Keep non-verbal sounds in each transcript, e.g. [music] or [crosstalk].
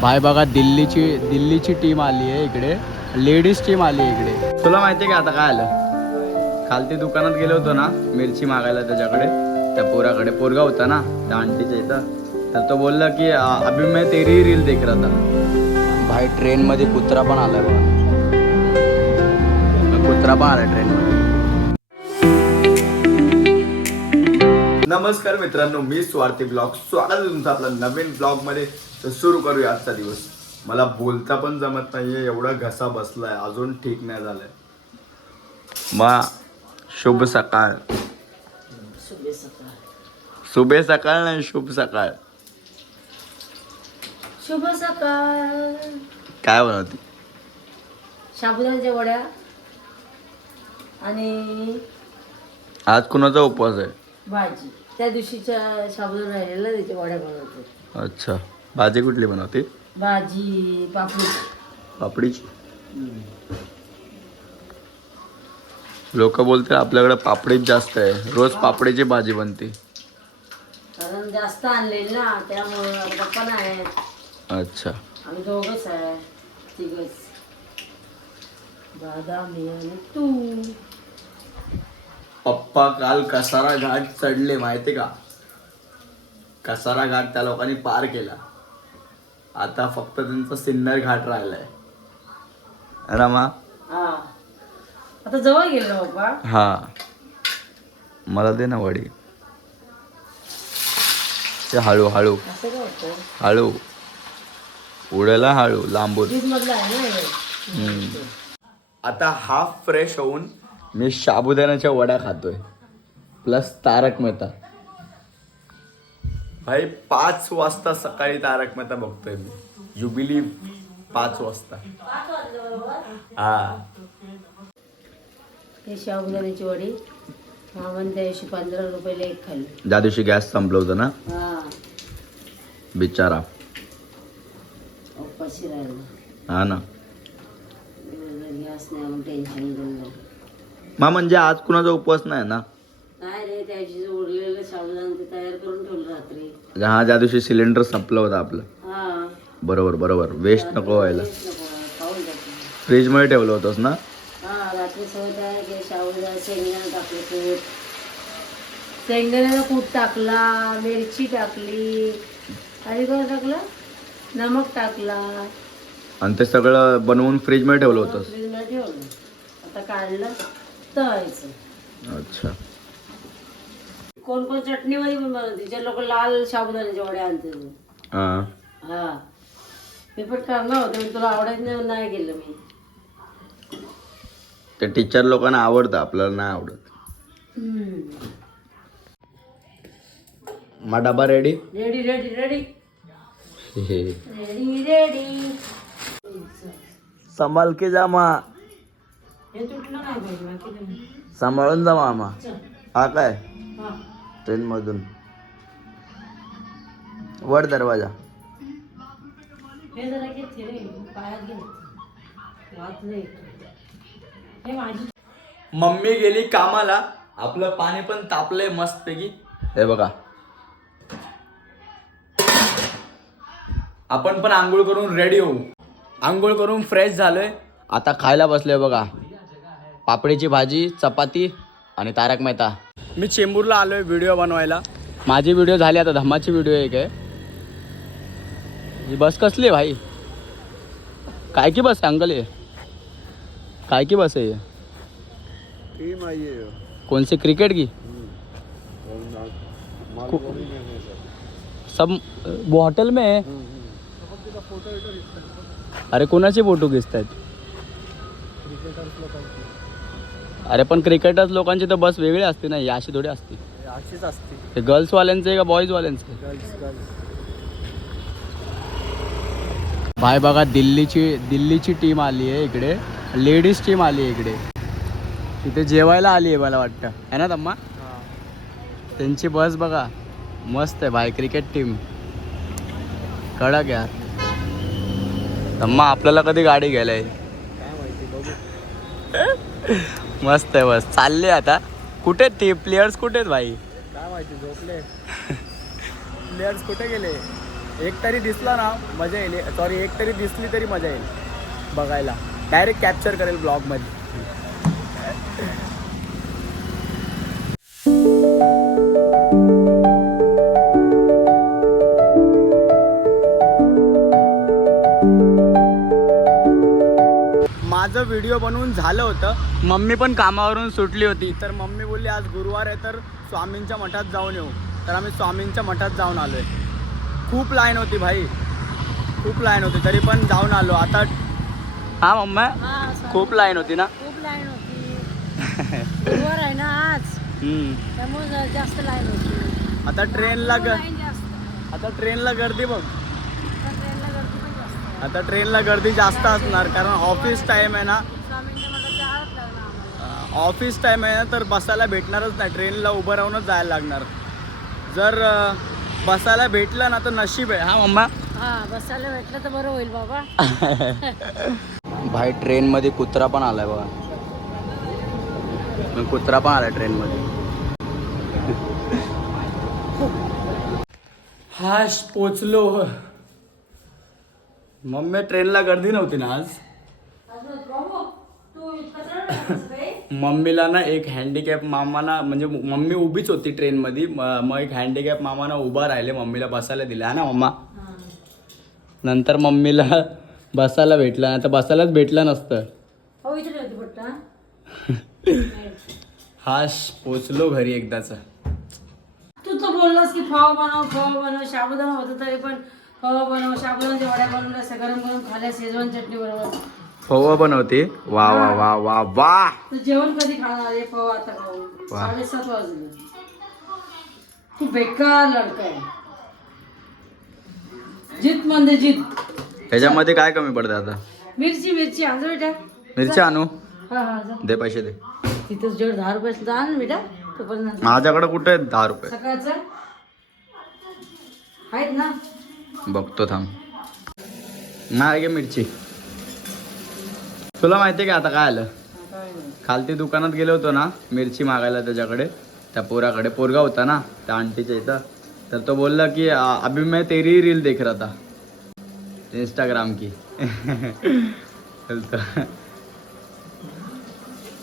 भाई बघा दिल्लीची दिल्लीची टीम आली आहे इकडे. लेडीज टीम आली आहे इकडे. तुला माहिती आहे का आता काय आलं? काल ते दुकानात गेलो होतो ना मिरची मागायला त्याच्याकडे. त्या पोराकडे. पोरगा होता ना त्या आंटीच्या इथं. तर तो बोलला की "आ- अभी मैं तेरी रील देख रहा था. भाई ट्रेन मध्ये कुत्रा पण आलाय बघा. कुत्रा पण आलाय ट्रेन नमस्कार मित्रांनो मी स्वार्थी ब्लॉग. स्वागत आहे तुमचं आपला नवीन ब्लॉगमध्ये तर सुरू करूया आजचा दिवस. मला बोलता पण जमत नाहीये एवढा घसा बसलाय अजून ठीक नाही झालाय. मा शुभ सकाळ. शुभ सकाळ नाही शुभ सकाळ. शुभ सकाळ. काय बनवते? साबुदाण्याच्या वड्या आणि आज कुणाचा उपवास आहे? भाजी. त्या दिवशीच्या साबुदाणा राहिलेला त्याच्या वड्या बनवतो. अच्छा. भाजी कुठली बनवते? भाजी पापडी. पापडीची? लोक बोलते आपल्याकडे पापडीच जास्त आहे. रोज पापडीची भाजी बनते. कारण जास्त आणलेली ना त्यामुळं पप्पा नाही आहेत. अच्छा. आम्ही दोघंच आहे तिघच. दादा मी आणि तू पप्पा काल कसारा घाट चढले माहिती का? कसारा घाट त्या लोकांनी पार केला. आता फक्त त्यांचा सिन्नर घाट राहिलाय. रमा? हा. आता जवळ गेलो पप्पा? हा. मला दे ना वडी. ते हळू हळू. हळू. उडेला हळू लांबून. आता हाफ फ्रेश होऊन मी साबुदाण्याच्या वड्या खातोय. प्लस तारक मेहता. भाई पाच वाजता सकाळी तारक मेहता बघतोय मी. युबिली पाच वाजता. हा. हे वडी. मामन त्या दिवशी पंधरा रुपयाला एक खाल्ली. ज्या दिवशी गॅस संपलं होतं ना? हा. बिचारा. उपाशी राहिला. हा ना. गॅस नाही टेन्शन मा म्हणजे आज कुणाचा उपवास नाही ना? नाही रे त्या दिवशी उरलेलं साबुदाणा ते तयार करून ठेवलं रात्री. हा ज्या दिवशी सिलेंडर संपलं होतं आपलं. हा. बरोबर बरोबर. वेस्ट नको व्हायला. तेच नको, खाऊन टाकलं फ्रीजमध्ये ठेवलं होतंस ना? हा रात्री सगळं तयार केलं साबुदाणा शेंगदाणा टाकलं कूट शेंगदाण्याचा कूट टाकला मिरची टाकली. आणि काय टाकलं? नमक टाकला. आणि ते सगळं बनवून फ्रीजमध्ये ठेवलं होतंस. फ्रीजमध्ये ठेवलं. आता काढलं. तळायचं अच्छा. कोण कोण चटणीमध्ये पण बनवते जे लोक लाल साबुदाण्याच्या वड्या आणते हा. मी पण करणार होते तुला आवडत नाही नाही गेलं मी. ते टीचर लोकांना आवडतं आपल्याला नाही आवडत. मग डबा ready ready ready ready ready ready सांभाळ के जा मा. हे तुटलं नाही पाहिजे बाकी नाही. सांभाळून जा मामा. चल. हा काय? हा. ट्रेन मधून वर दरवाजा. हे जरा घेते रे. पायात घे. वाचले हे माझी मम्मी गेली कामाला. आपलं पाणी पण तापलंय मस्त पैकी हे बघा. आपण पण आंघोळ करून रेडी होऊ. आंघोळ करून फ्रेश झालोय. आता खायला बसलोय बघा. पापडीची भाजी चपाती आणि तारक मेहता. मी चेंबूरला आलोय व्हिडिओ बनवायला. माझी व्हिडिओ झाली आता धम्माची व्हिडिओ एक आहे. ही बस कसली आहे भाई? काय की बस आहे अंकल हे? काय की बस आहे हे? टीम आई है. कौन सी क्रिकेट की सब वो हॉटेल में है अरे कोणाचे फोटो घेत आहेत अरे पण क्रिकेटर्स लोकांची तर बस वेगळी असते ना ही अशी थोडी असते. अशीच असते. ते गर्ल्स वाल्यांचे का बॉईज वाल्यांचे गर्ल्स गर्ल्स. भाई बघा दिल्लीची दिल्लीची टीम आली आहे इकडे. लेडीज टीम आली आहे इकडे. तिथे जेवायला आली आहे मला वाटतं. है ना तम्मा? त्यांची बस बघा. मस्त आहे भाई क्रिकेट टीम कडक यार तम्मा आपल्याला कधी गाडी घ्यायला आहे मस्त आहे बस चालले आता. कुठे आहेत ते? प्लेयर्स कुठे आहेत भाई? काय माहिती झोपले. प्लेयर्स कुठे गेले? एक तरी दिसला ना मजा येईल. सॉरी एक तरी दिसली तरी मजा येईल. बघायला. डायरेक्ट कॅप्चर करेल ब्लॉगमध्ये व्हिडिओ बनवून झालं होतं. मम्मी पण कामावरून सुटली होती. तर मम्मी बोलली आज गुरुवार आहे तर स्वामींच्या मठात जाऊन येऊ. तर आम्ही स्वामींच्या मठात जाऊन आलो आहे खूप लाईन होती भाई. खूप लाईन होती. तरी पण जाऊन आलो. आता हा मम्मा? हा. खूप लाईन होती ना? खूप लाईन होती. गुरुवार आहे ना आज. त्यामुळे जास्त लाईन होती. आता ट्रेनला ग लाईन जास्त. आता ट्रेनला गर्दी बघ. आता ट्रेनला गर्दी जास्त. असणार. कारण ऑफिस टाईम आहे ना स्वामींच्या मला जावंच लागणार आम्हाला ऑफिस टाईम आहे ना तर बसायला भेटणारच नाही. ट्रेनला उभं राहूनच जायला लागणार. जर बसायला भेटलं ना तर नशीब आहे. हा मम्मा? हा बसायला भेटलं तर बरं होईल बाबा. [laughs] भाई ट्रेनमध्ये कुत्रा पण आलाय बघा. मग कुत्रा पण आलाय ट्रेनमध्ये हाश पोचलो. मम्मी ट्रेनला गर्दी नव्हती ना आज? मम्मीला ना एक हँडिकॅप मामाना म्हणजे मम्मी उभीच होती ट्रेनमध्ये. म- मग एक हँडिकॅप मामाना उभा राहिले मम्मीला बसायला दिले. हा ना मम्मा नंतर मम्मीला बसायला भेटलं तर बसायलाच भेटलं नसतं. हो [laughs] हाश पोचलो घरी एकदाच. तू तर बोललास की फव बनव फव बनव. साबुदाणा होतं तरी पण फव बनव. साबुदाण्याच्या वड्या बनवल्या असं गरम गरम खाल्या शेजवान चटणी बरोबर फवा बनवते. वा वा वा वा वा. जेवण कधी खाणार आहे फव आता खाऊ वा. साडेसात वाजले. तू बेकार लडका आहे. जित म्हणजे जित. ह्याच्यामध्ये काय कमी पडतं आता? मिरची मिरची आणजा बेटा. मिरची आणू? हा हा जा. दे पैसे दे. तिथं जेवढ दहा रुपये सुद्धा आण बेटा. तो पण माझ्याकडे कुठे आहेत दहा रुपये? सकाळचं? आहेत ना? बघतो थांब. नाही मिरची. तुला माहिती आहे का आता काय आलं? खालती दुकानात गेलो होतो ना मिरची मागायला त्याच्याकडे. त्या पोराकडे पोरगा होता ना त्या आंटीच्या इथं. तर तो बोलला की "आ, अभी मैं तेरी रील देख रहा था. इंस्टाग्राम की. [laughs]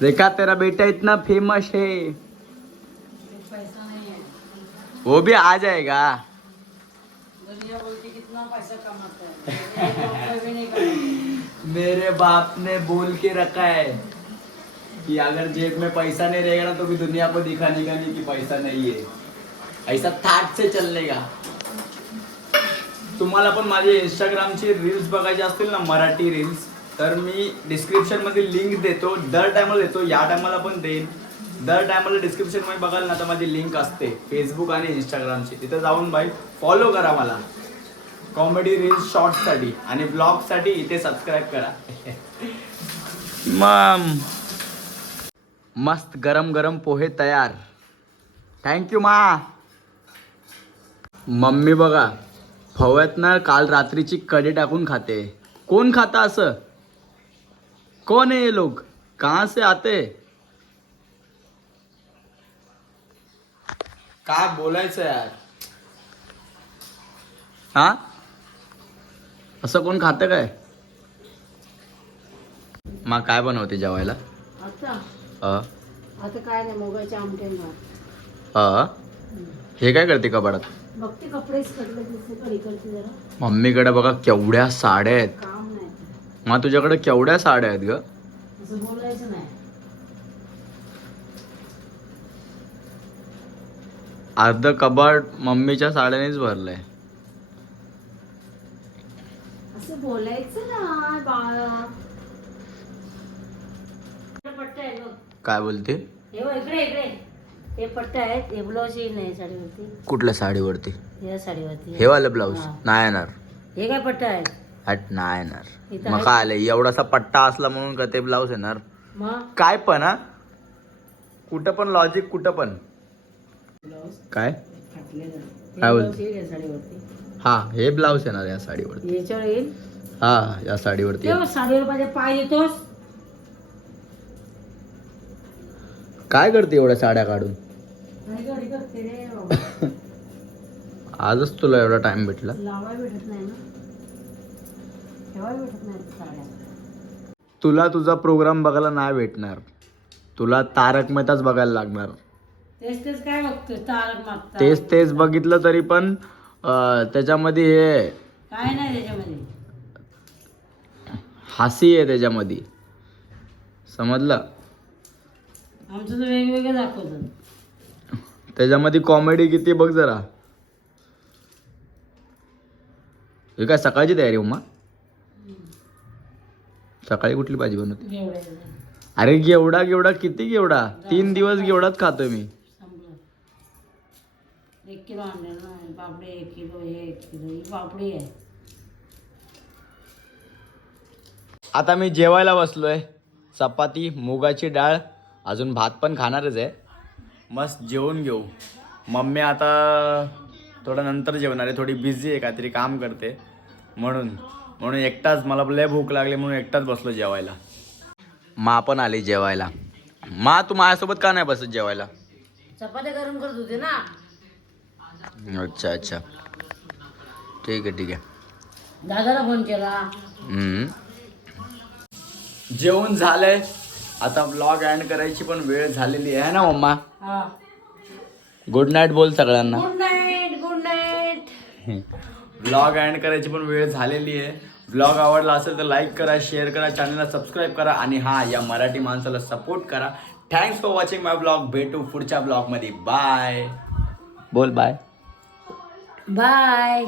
देखा तेरा बेटा इतना फेमस है. है वो भी आ जाएगा। दुनिया बोलती कितना पैसा कमाता है। [laughs] मेरे बाप ने बोल के रखा है कि अगर जेब में पैसा नहीं रहेगा ना तो भी दुनिया को दिखाने का नहीं कि पैसा नहीं है। ऐसा थाट से चलने का तुम्हाला पण माझे इंस्टाग्रामचे रील्स बघायचे असतील ना मराठी रील्स तर मी डिस्क्रिप्शनमध्ये लिंक देतो. दर टायमाला देतो या टायमाला पण देईन. दर टायमाला डिस्क्रिप्शनमध्ये बघाल ना तर माझी लिंक असते. फेसबुक आणि इंस्टाग्रामची तिथं जाऊन भाई फॉलो करा मला. कॉमेडी रील्स शॉर्ट्ससाठी आणि ब्लॉगसाठी इथे सबस्क्राईब करा. मम. मस्त गरम गरम पोहे तयार. थँक्यू मा. मम्मी बघा फव्यात ना काल रात्रीची कडी टाकून खाते. कोण खाता असं? कोण आहे लोक? कहाँ से आते? काय बोलायचं यार? हा? असं कोण खातं काय? मग काय बनवते जेवायला? आता अ? आता काय नाही हे काय करते कपाडात बघते कपडेच जरा. मम्मीकडे बघा केवढ्या साड्या आहेत. काम नाही. मग तुझ्याकडे केवढ्या साड्या आहेत ग? असं बोलायचं नाही. अर्ध कबाड मम्मीच्या साड्यानेच भरलंय. असं बोलायचं ना बाळा. बघ. काय बोलते? हे बघ इकडे इकडे. हे पट्टे आहेत हे ब्लाऊज येईल नाही साडीवरती. कुठल्या साडीवरती? या साडीवरती. हे वालं ब्लाऊज हा. नाही येणार. हे काय पट्टे आहेत? हट नाही येणार. इथं मग आहे. काय आलं एवढासा पट्टा असला म्हणून का ते ब्लाऊज येणार? मग? काय पण हा? कुठं पण लॉजिक कुठं पण. ब्लाऊज काय? काय हे बोलते? ब्लाऊज येईल या साडीवरती. हा हे ब्लाऊज येणार या याच्यावर येईल? हा या साडीवरती तेव्हा साडीवर माझे पाय येतोस. काय करते एवढ्या साड्या काढून? नाही गडी करते रे. बाबा. आजच तुला एवढा टाइम भेटला? लावाय भेटत नाही ना. ठेवाय भेटत नाही साड्या. तुला तुझा प्रोग्राम बघायला नाही भेटणार. तुला तारक मेहताच बघायला लागणार. तेच तेच काय बघतोय तारक मागता. तेच तेच बघितलं तरी पण अं, त्याच्यामध्ये हे काय नाही त्याच्यामध्ये. हासी आहे त्याच्यामध्ये. समजलं? आमचं तर वेगवेगळं दाखवतात. त्याच्यामध्ये कॉमेडी किती बघ जरा. हे काय सकाळची तयारी उमा? सकाळी कुठली भाजी बनवते? एवढ्या अरे गेवडा गेवडा किती गेवडा तीन दिवस गेवडाच खातोय मी. एक किलो आणले ना पापडी एक किलो हे एक किलो ही पापडी आहे आता मी जेवायला बसलोय. चपाती मुगाची डाळ अजून भात पण खाणारच आहे. मस्त जेवून घेऊ. मम्मी आता थोडं नंतर जेवणार आहे थोडी बिझी आहे काहीतरी काम करते. म्हणून म्हणून एकटाच मला लय भूक लागली म्हणून एकटाच बसलो जेवायला. मा पण आली जेवायला. मा तू माझ्यासोबत का नाही बसत जेवायला? चपात्या गरम करत होते ना. अच्छा अच्छा. ठीक आहे ठीक आहे. दादाला फोन केला. हम्म. जेवण झालंय. आता ब्लॉग एंड करायची पण वेळ झालेली आहे ना मम्मा? हा. गुड नाईट बोल सगळ्यांना. Good night good night blog end करायची पण वेळ झालेली आहे. ब्लॉग आवडला असेल तर लाईक करा शेअर करा चॅनलला सबस्क्राईब करा आणि हा या मराठी माणसाला सपोर्ट करा. Thanks for watching my blog भेटू पुढच्या ब्लॉगमध्ये बाय बोल बाय बाय